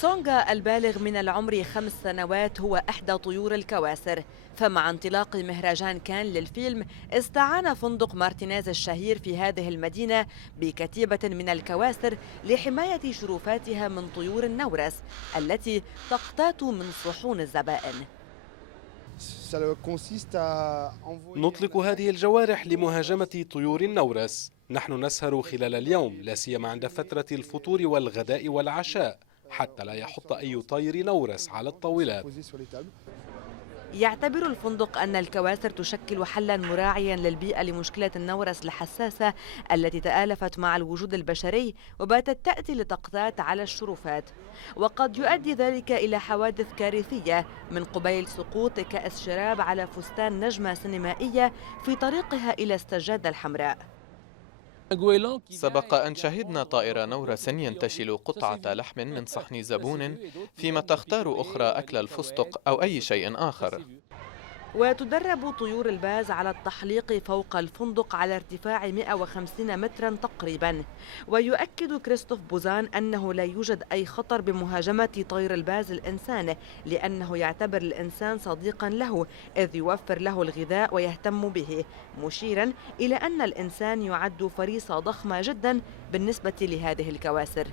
سونغا البالغ من العمر 5 سنوات هو إحدى طيور الكواسر، فمع انطلاق مهرجان كان للفيلم استعان فندق مارتينيز الشهير في هذه المدينة بكتيبة من الكواسر لحماية شرفاتها من طيور النورس التي تقتات من صحون الزبائن. نطلق هذه الجوارح لمهاجمة طيور النورس. نحن نسهر خلال اليوم، لا سيما عند فترة الفطور والغداء والعشاء، حتى لا يحط أي طير نورس على الطاولات. يعتبر الفندق أن الكواسر تشكل حلا مراعيا للبيئة لمشكلة النورس الحساسة التي تآلفت مع الوجود البشري وباتت تأتي لتقطات على الشرفات، وقد يؤدي ذلك إلى حوادث كارثية من قبيل سقوط كأس شراب على فستان نجمة سينمائية في طريقها إلى السجادة الحمراء. سبق أن شهدنا طائر نورس ينتشل قطعة لحم من صحن زبون، فيما تختار أخرى أكل الفستق أو أي شيء آخر. وتدرب طيور الباز على التحليق فوق الفندق على ارتفاع 150 مترا تقريبا. ويؤكد كريستوف بوزان أنه لا يوجد أي خطر بمهاجمة طير الباز الإنسان، لأنه يعتبر الإنسان صديقا له إذ يوفر له الغذاء ويهتم به، مشيرا إلى أن الإنسان يعد فريسة ضخمة جدا بالنسبة لهذه الكواسر.